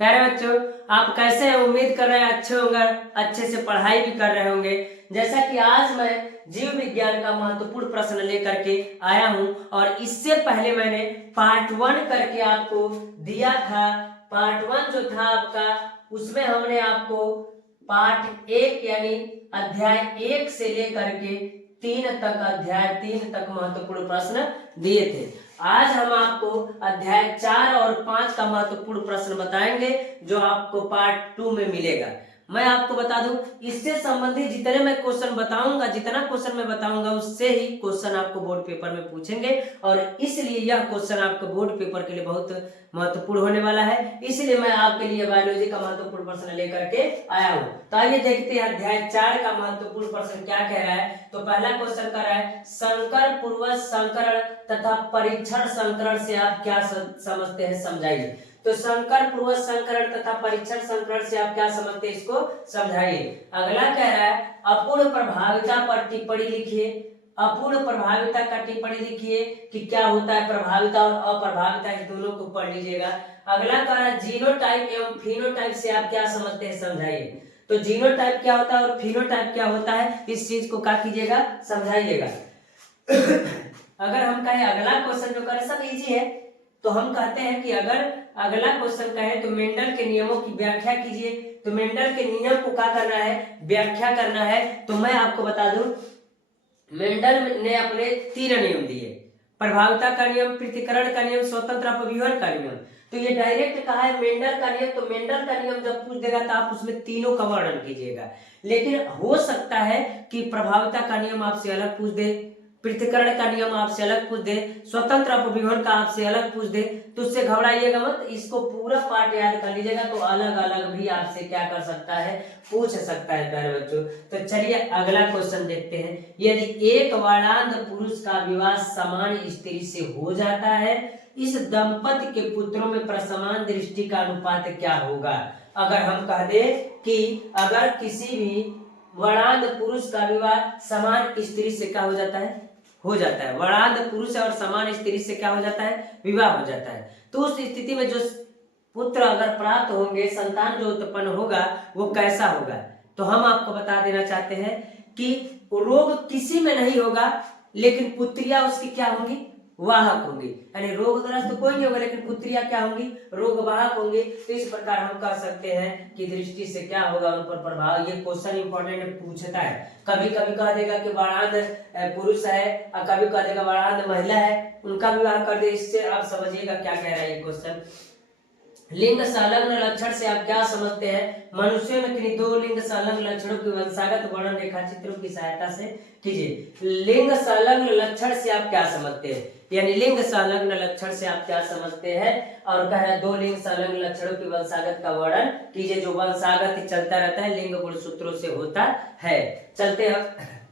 प्यारे बच्चों, आप कैसे हैं? उम्मीद कर रहे हैं अच्छे होंगे, अच्छे से पढ़ाई भी कर रहे होंगे। जैसा कि आज मैं जीव विज्ञान का महत्वपूर्ण प्रश्न लेकर के आया हूं और इससे पहले मैंने पार्ट 1 करके आपको दिया था। पार्ट 1 जो था आपका, उसमें हमने आपको पार्ट 1 यानी अध्याय 1 से लेकर के 3 तक, अध्याय 3 तक महत्वपूर्ण प्रश्न दिए थे। आज हम आपको अध्याय 4 और 5 का महत्वपूर्ण प्रश्न बताएंगे जो आपको पार्ट 2 में मिलेगा। मैं आपको बता दूं, इससे संबंधित जितने मैं क्वेश्चन बताऊंगा, जितना क्वेश्चन मैं बताऊंगा उससे ही क्वेश्चन आपको बोर्ड पेपर में पूछेंगे और इसलिए यह क्वेश्चन आपको बोर्ड पेपर के लिए बहुत महत्वपूर्ण होने वाला है। इसलिए मैं आपके लिए बायोलॉजी का महत्वपूर्ण प्रश्न लेकर के आया हूं। तो आइए देखते हैं अध्याय 4 का महत्वपूर्ण प्रश्न क्या कह रहा है। तो पहला क्वेश्चन कर रहा है, संकर पूर्वज संकरण तथा परीक्षण संकरण से आप क्या समझते हैं, समझाइए। तो संकर पूर्वज संकरण तथा परीक्षण संकरण से आप क्या समझते हैं, इसको समझाइए। अगला कह रहा है, अपूर्ण प्रभाविता पर टिप्पणी लिखिए। अपूर्ण प्रभाविता का टिप्पणी लिखिए कि क्या होता है प्रभाविता और अप्रभाविता, इस दोनों को पढ़ लीजिएगा। अगला कह रहा है, जीनोटाइप एवं फिनोटाइप से आप क्या समझते हैं, समझाइए। तो जीनोटाइप क्या होता है और फिनोटाइप क्या होता है, इस चीज को क्या कीजिएगा, समझाइएगा। अगर हम कहें अगला क्वेश्चन जो करें सब इजी है, तो हम कहते हैं कि अगर अगला क्वेश्चन कहे तो मेंडल के नियमों की व्याख्या कीजिए। तो मेंडल के नियम को क्या करना है, व्याख्या करना है। तो मैं आपको बता दूं, मेंडल ने अपने 3 नियम दिए, प्रभाविता का नियम, पृथक्करण का नियम, स्वतंत्र अपव्यूहन का नियम। तो ये डायरेक्ट कहा है मेंडल का नियम। तो मेंडल का नियम जब पूछ देगा तो आप उसमें तीनों का वर्णन कीजिएगा। लेकिन हो सकता है कि प्रभाविता का नियम आपसे अलग पूछ दे, पृथक्करण का नियम आपसे अलग पूछ दे, स्वतंत्र अपव्यूहन का आपसे अलग पूछ दे, तो उससे घबराइएगा मत, इसको पूरा पार्ट याद कर लीजिएगा। तो अलग अलग भी आपसे क्या कर सकता है, पूछ सकता है प्यारे बच्चों। तो चलिए अगला क्वेश्चन देखते हैं। यदि एक वर्णांध पुरुष का विवाह समान स्त्री से हो जाता है, इस दंपति के पुत्रों में प्रसमान दृष्टि का अनुपात क्या होगा। अगर हम कह दे कि अगर किसी भी वर्णांध पुरुष का विवाह समान स्त्री से क्या हो जाता है, वर्णांध पुरुष और समान स्त्री से क्या हो जाता है, विवाह हो जाता है, तो उस स्थिति में जो पुत्र अगर प्राप्त होंगे, संतान जो उत्पन्न होगा वो कैसा होगा। तो हम आपको बता देना चाहते हैं कि रोग किसी में नहीं होगा, लेकिन पुत्रियां उसकी क्या होंगी, वाहक होंगी। यानी रोगग्रस्त तो कोई नहीं होगा, लेकिन पुत्रियां क्या होंगी, रोग वाहक होंगी। तो इस प्रकार हम कह सकते हैं कि दृष्टि से क्या होगा उन पर प्रभाव। ये क्वेश्चन इंपॉर्टेंट पूछता है, कभी कभी कह देगा कि वर्णांध पुरुष है और कभी कह देगा वर्णांध महिला है, उनका विवाह कर दे। इससे आप समझिएगा क्या कह रहा है ये क्वेश्चन। लिंग संलग्न लक्षण से आप क्या समझते हैं, मनुष्यों में किन्हीं 2 लिंग संलग्न लक्षणों की वंशागत वर्णन रेखा चित्रों की सहायता से कीजिए। लिंग संलग्न लक्षण से आप क्या समझते हैं, यानी लिंग संलग्न लक्षण से आप क्या समझते हैं। और कह रहा है 2 लिंग संलग्न लक्षणों की वंशागत का वर्णन कीजिए। जो वंशागत चलता रहता है, लिंग गुणसूत्रों से होता है। चलते हैं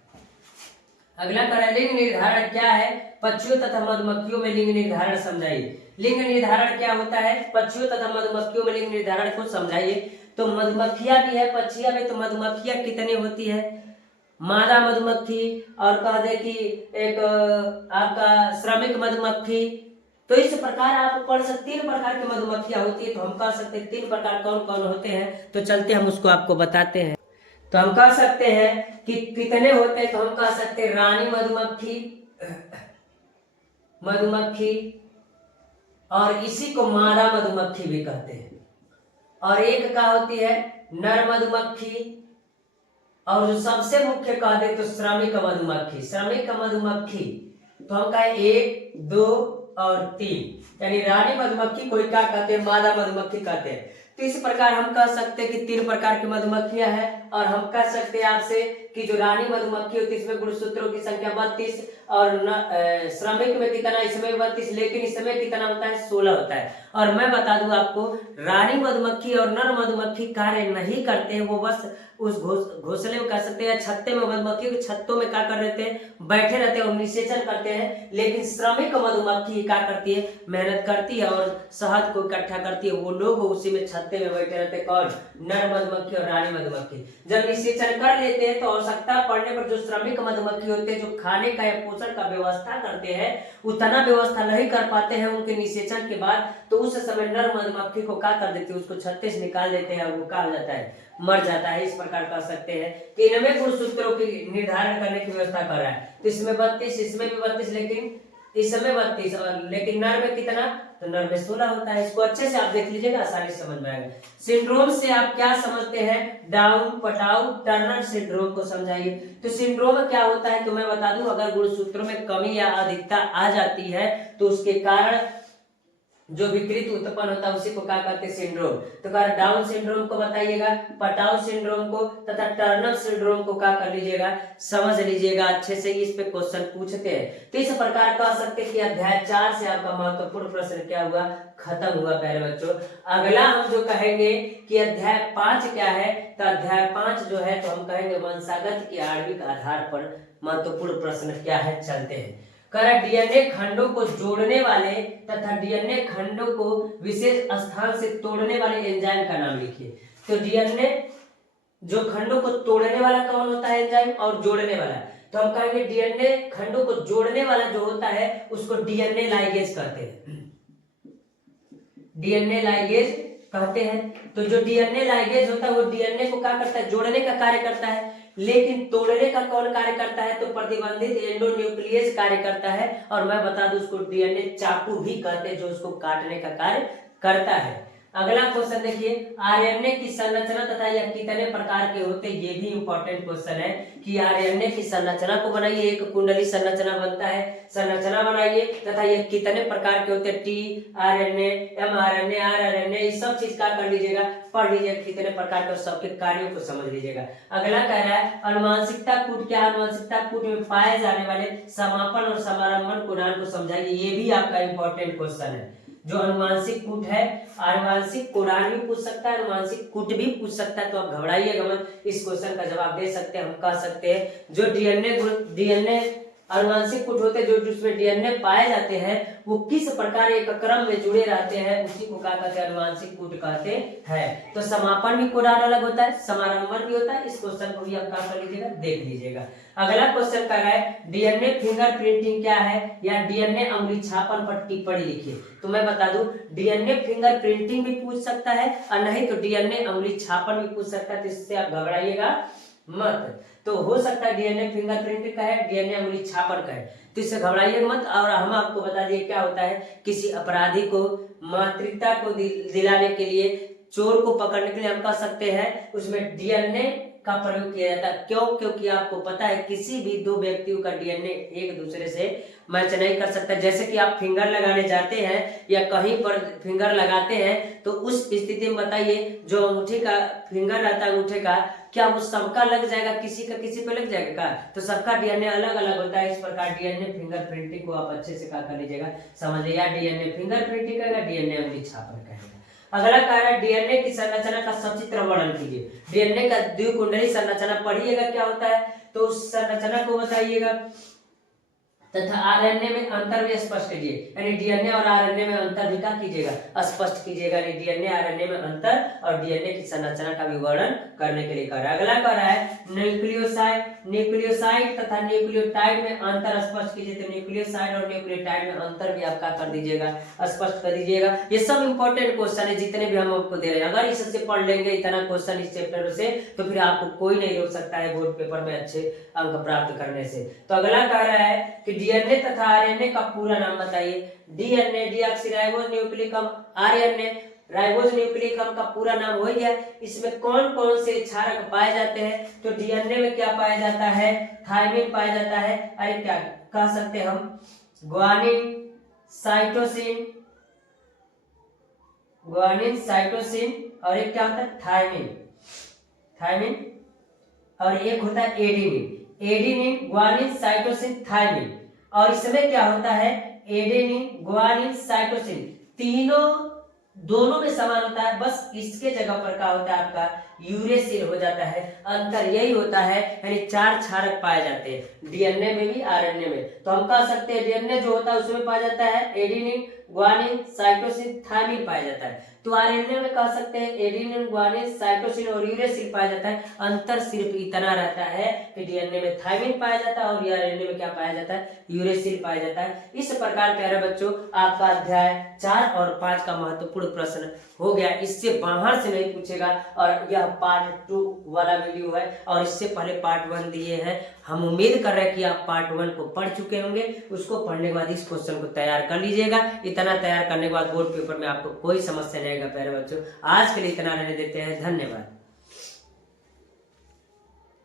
अगला कह रहा है, लिंग निर्धारण क्या है, पक्षियों तथा मधुमक्खियों में लिंग निर्धारण समझाइए। लिंग निर्धारण क्या होता है, पक्षियों तथा मधुमक्खियों में लिंग निर्धारण को समझाइए। तो मधुमक्खियां भी है, पक्षियां भी। तो मधुमक्खियां कितनी होती है, मादा मधुमक्खी और कह दे कि एक आपका श्रमिक मधुमक्खी। तो इस प्रकार आप पढ़ सकते 3 प्रकार की मधुमक्खियां होती है। तो हम कह सकते हैं 3 प्रकार कौन कौन होते हैं। तो चलते हम उसको आपको बताते हैं। तो हम कह सकते हैं कि कितने होते हैं। तो हम कह सकते हैं रानी मधुमक्खी और इसी को मादा मधुमक्खी भी कहते हैं। और एक क्या होती है, नर मधुमक्खी। और जो सबसे मुख्य कह दे तो श्रमिक मधुमक्खी। तो हम कहें 1, 2 और 3, यानी रानी मधुमक्खी को क्या कहते हैं, मादा मधुमक्खी कहते हैं। तो इस प्रकार हम कह सकते हैं कि 3 प्रकार की मधुमक्खियां हैं। और हम कह सकते हैं आपसे कि जो रानी मधुमक्खी होती है इसमें गुणसूत्रों की संख्या 32 और श्रमिक में कितना, इसमें 32, लेकिन इसमें कितना होता है, 16 होता है। और मैं बता दूं आपको, रानी मधुमक्खी और नर मधुमक्खी कार्य नहीं करते हैं, वो बस उस घोंसले में कह सकते हैं छत्ते में, मधुमक्खी के छत्तों में क्या कर रहते हैं, बैठे रहते हैं और निषेचन करते हैं। लेकिन श्रमिक मधुमक्खी क्या करती है, मेहनत करती है और शहद को इकट्ठा करती है। वो लोग उसी में छत्ते में बैठे रहते हैं, कौन, नर मधुमक्खी और रानी मधुमक्खी। जब निषेचन कर लेते हैं तो आवश्यकता पड़ने पर जो श्रमिक मधुमक्खी होते हैं, जो खाने का या पोषण पोषण का व्यवस्था करते हैं उतना व्यवस्था नहीं कर पाते हैं उनके निषेचन के बाद, तो उस समय नर मधुमक्खी को क्या कर देते हैं, उसको छत्ते से निकाल देते हैं और वो क्या हो जाता है, मर जाता है। इस प्रकार कह सकते हैं कि इनमें गुणसूत्रों की निर्धारण करने की व्यवस्था कर रहा है। तो इसमें 32, इसमें भी 32, लेकिन इसमें 32, लेकिन नर में कितना, तो नर में 16 होता है। इसको अच्छे से आप देख लीजिएगा, आसानी से समझ में आएगा। सिंड्रोम से आप क्या समझते हैं, डाउन पटाउ टर्नर सिंड्रोम को समझाइए। तो सिंड्रोम में क्या होता है तो मैं बता दूं, अगर गुणसूत्रों में कमी या अधिकता आ जाती है तो उसके कारण जो विकृत उत्पन्न होता है उसी को क्या कहते हैं, सिंड्रोम। तो डाउन सिंड्रोम को बताइएगा, पटाउ सिंड्रोम को तथा टर्नर सिंड्रोम को क्या कर लीजिएगा, समझ लीजिएगा अच्छे से, इस पे क्वेश्चन पूछते हैं। तो इस प्रकार कह सकते हैं कि अध्याय 4 से आपका महत्वपूर्ण प्रश्न क्या हुआ, खत्म हुआ प्यारे बच्चों। अगला हम जो कहेंगे कि अध्याय 5 क्या है, तो अध्याय 5 जो है तो हम कहेंगे वंशागत की आणविक आधार पर महत्वपूर्ण प्रश्न क्या है, चलते हैं। डीएनए खंडों को जोड़ने वाले तथा डीएनए खंडों को विशेष स्थान से तोड़ने वाले एंजाइम का नाम लिखिए। तो डीएनए जो खंडों को तोड़ने वाला कौन होता है, एंजाइम, और जोड़ने वाला, तो हम कहेंगे डीएनए खंडों को जोड़ने वाला जो होता है उसको डीएनए लाइगेज कहते हैं, डीएनए लाइगेज कहते हैं। तो जो डीएनए लाइगेज होता है वो डीएनए को क्या करता है, जोड़ने का कार्य करता है, लेकिन तोड़ने का कौन कार्य करता है, तो प्रतिबंधित एंडोन्यूक्लियस कार्य करता है। और मैं बता दूं उसको डीएनए चाकू भी कहते हैं, जो उसको काटने का कार्य करता है। अगला क्वेश्चन देखिए, आरएनए की संरचना तथा यह कितने प्रकार के होते हैं, ये भी इंपॉर्टेंट क्वेश्चन है कि आरएनए की संरचना को बनाइए, एक कुंडली संरचना बनता है, संरचना बनाइए तथा ये कितने प्रकार के होते हैं, टी आरएनए, एमआरएनए, आरआरएनए, ये सब चीज का कर लीजिएगा, पढ़ लीजिएगा कितने प्रकार के, सबके कार्यों को समझ लीजिएगा। अगला कह रहा है अनुवांशिकता कूट क्या, अनुवांशिकता कूट में पाए जाने वाले समापन और समारंभन गुणांक को समझाइए, ये भी आपका इंपॉर्टेंट क्वेश्चन है। जो अनुवांशिक कूट है, अनुवांशिक कोडान भी पूछ सकता है, अनुवांशिक कूट भी पूछ सकता है, तो आप घबराइएगा मत, इस क्वेश्चन का जवाब दे सकते हैं। हम कह सकते हैं जो डीएनए अनुवांशिक कूट होते हैं, जो जिसमें डीएनए पाए जाते हैं वो किस प्रकार एक क्रम में जुड़े रहते हैं, उसी को क्या कहते हैं, अनुवांशिक कूट कहते हैं। तो समापन भी कोडान अलग होता है, समारंभन भी होता है, इस क्वेश्चन को भी आप क्या कर लीजिएगा, देख लीजिएगा। अगला क्वेश्चन कर रहा है डीएनए फिंगरप्रिंटिंग क्या है, या डीएनए अंगुली छापन पर टिप्पणी लिखिए। तो मैं बता दूं डीएनए फिंगरप्रिंटिंग भी पूछ सकता है और नहीं तो डीएनए अंगुली छापन भी पूछ सकता है, तो इससे आप घबराइएगा मत। तो हो सकता है डीएनए फिंगरप्रिंट का है, डीएनए अंगुली छापन का है, तो इससे घबराइएगा मत। और हम आपको बता दिए क्या होता है, किसी अपराधी को मातृता को दिलाने के लिए, चोर को पकड़ने के लिए हम कह सकते हैं उसमें डीएनए का प्रयोग किया जाता है। क्यों? क्योंकि आपको पता है किसी भी दो व्यक्तियों का डीएनए एक दूसरे से मैच नहीं कर सकता। जैसे कि आप फिंगर लगाने जाते हैं या कहीं पर फिंगर लगाते हैं, तो उस स्थिति में बताइए जो अंगूठे का फिंगर रहता है अंगूठे का, क्या वो सबका लग जाएगा, किसी का किसी पे लग जाएगा? तो सबका डीएनए अलग अलग होता है। इस प्रकार डीएनए फिंगरप्रिंटिंग को आप अच्छे से क्या कर लीजिएगा, समझिए। या डीएनए फिंगरप्रिंटिंग कहेगा, डीएनए अंगुली छापन कहेगा। अगला कार्य डीएनए की संरचना का सचित्र वर्णन कीजिए। डीएनए का द्विकुंडली संरचना पढ़िएगा क्या होता है, तो उस संरचना को बताइएगा तथा आरएनए में अंतर भी स्पष्ट कीजिए। यानी डीएनए और आरएनए में अंतर भी क्या कीजिएगा, स्पष्ट कीजिएगा। यानी डीएनए आरएनए में अंतर और डीएनए की संरचना का विवरण करने के लिए कह रहा है। अगला कह रहा है न्यूक्लियोसाइड तथा न्यूक्लियोटाइड में अंतर स्पष्ट कीजिए। तो न्यूक्लियोसाइड और न्यूक्लियोटाइड में अंतर भी आप क्या कर दीजिएगा, स्पष्ट कर दीजिएगा। ये सब इंपॉर्टेंट क्वेश्चन है जितने भी हम आपको दे रहे हैं। अगर इससे पढ़ लेंगे इतना क्वेश्चन इस चैप्टर से, तो फिर आपको कोई नहीं रोक सकता है बोर्ड पेपर में अच्छे अंक प्राप्त करने से। तो अगला कह रहा है कि डीएनए तथा आरएनए का पूरा नाम बताइए। डीएनए डीऑक्सीराइबोज न्यूक्लिक अम्ल, आरएनए राइबोज न्यूक्लिक अम्ल का पूरा नाम हो गया। इसमें कौन कौन से क्षारक पाए जाते हैं, तो डीएनए में क्या पाया जाता है, थायमिन पाया जाता है। अरे क्या कह सकते हैं हम, ग्वानिन, साइटोसिन, और एक क्या होता है, थायमिन, और एक होता है एडेनिन, ग्वानिन, साइटोसिन, थायमिन। और इसमें क्या होता है, एडेनिन, ग्वानिन, साइटोसिन तीनों दोनों में समान होता है, बस इसके जगह पर क्या होता है आपका यूरेसिल हो जाता है। अंतर यही होता है, यानी 4 क्षारक पाए जाते हैं डीएनए में भी आरएनए में। तो हम कह सकते हैं डीएनए जो होता है उसमें पाया जाता है एडेनिन, ग्वानिन, साइटोसिन, थायमिन पाया जाता है। तो आरएनए में कह सकते हैं एडेनिन, ग्वानिन, साइटोसिन और यूरेसिल पाया जाता है। अंतर सिर्फ इतना रहता है कि डीएनए में थायमिन पाया जाता है और आरएनए में क्या पाया जाता है, यूरेसिल पाया जाता है। इस प्रकार प्यारे बच्चों आपका अध्याय 4 और 5 का महत्वपूर्ण प्रश्न हो गया। इससे बाहर से नहीं पूछेगा और यह पार्ट 2 वाला वीडियो है और इससे पहले पार्ट 1 दिए हैं। हम उम्मीद कर रहे हैं कि आप पार्ट 1 को पढ़ चुके होंगे। उसको पढ़ने के बाद इस क्वेश्चन को तैयार कर लीजिएगा। इतना तैयार करने के बाद बोर्ड पेपर में आपको कोई समस्या नहीं आएगा प्यारे बच्चों। आज के लिए इतना रहने देते हैं, धन्यवाद।